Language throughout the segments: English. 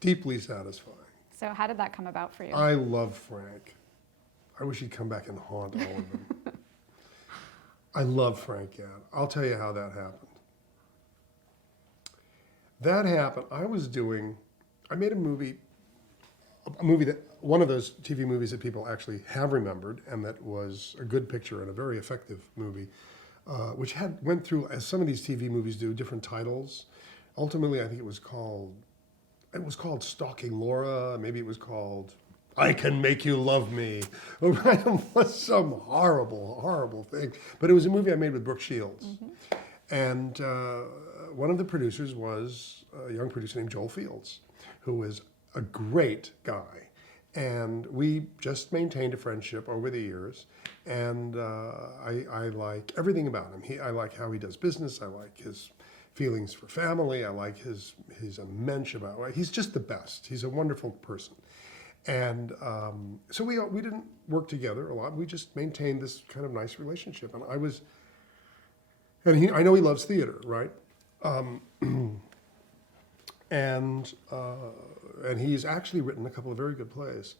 deeply satisfying. So how did that come about for you? I love Frank. I wish he'd come back and haunt all of them. I love Frank Gad. I'll tell you how that happened. That happened, I made a movie that, one of those TV movies that people actually have remembered, and that was a good picture and a very effective movie, which went through, as some of these TV movies do, different titles. Ultimately, I think it was called Stalking Laura, maybe it was called I Can Make You Love Me. It was some horrible, horrible thing. But it was a movie I made with Brooke Shields. And one of the producers was a young producer named Joel Fields, who was a great guy. And we just maintained a friendship over the years. And I like everything about him. I like how he does business. I like his feelings for family. I like his immense about. He's just the best. He's a wonderful person. And so we didn't work together a lot. We just maintained this kind of nice relationship. And I know he loves theater, right? And he's actually written a couple of very good plays.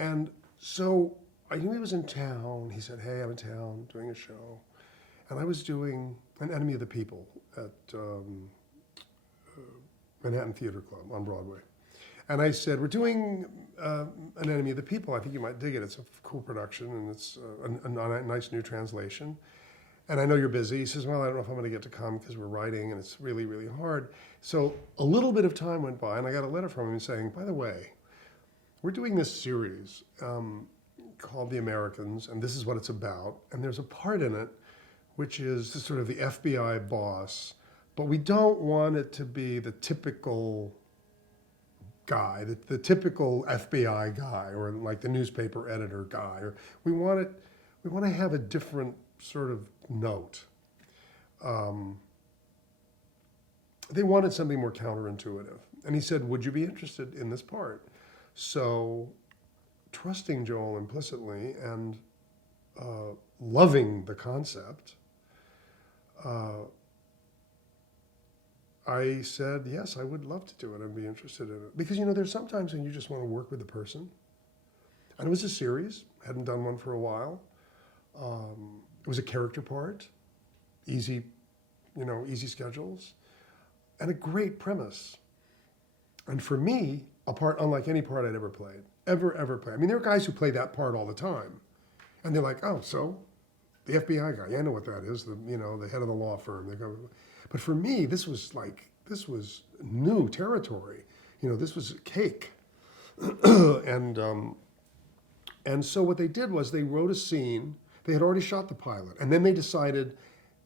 And so I knew he was in town. He said, "Hey, I'm in town doing a show." And I was doing An Enemy of the People at Manhattan Theater Club on Broadway. And I said, "We're doing An Enemy of the People. I think you might dig it. It's a cool production, and it's a nice new translation. And I know you're busy." He says, "Well, I don't know if I'm going to get to come because we're writing, and it's really, really hard." So a little bit of time went by, and I got a letter from him saying, "By the way, we're doing this series called The Americans, and this is what it's about. And there's a part in it which is sort of the FBI boss, but we don't want it to be the typical guy, the typical FBI guy, or like the newspaper editor guy. Or we want to have a different sort of note." They wanted something more counterintuitive. And he said, "Would you be interested in this part?" So, trusting Joel implicitly and loving the concept, I said, yes, I would love to do it. I'd be interested in it. Because, there's sometimes when you just want to work with the person. And it was a series. Hadn't done one for a while. It was a character part. Easy schedules. And a great premise. And for me, a part unlike any part I'd ever played. Ever played. I mean, there are guys who play that part all the time. And they're like, "Oh, so? The FBI guy, yeah, I know what that is, the head of the law firm." But for me, this was new territory. This was cake. And so what they did was they wrote a scene. They had already shot the pilot. And then they decided,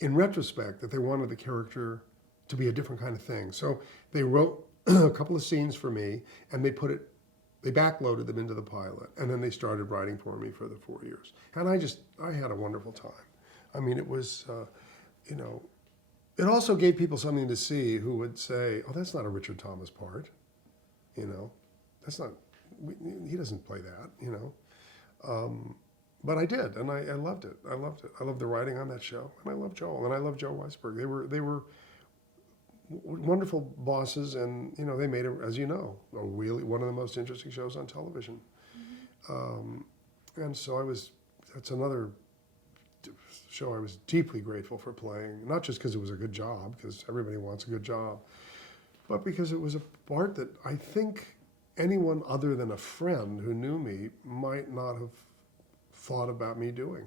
in retrospect, that they wanted the character to be a different kind of thing. So they wrote a couple of scenes for me, and they backloaded them into the pilot, and then they started writing for me for the 4 years. And I had a wonderful time. I mean, it was, it also gave people something to see who would say, "Oh, that's not a Richard Thomas part. That's not, he doesn't play that, But I did, and I loved it. I loved it. I loved the writing on that show, and I loved Joel, and I loved Joe Weisberg. They were wonderful bosses, and they made it, as you know, one of the most interesting shows on television. And so that's another show I was deeply grateful for playing, not just because it was a good job, because everybody wants a good job, but because it was a part that I think anyone other than a friend who knew me might not have thought about me doing.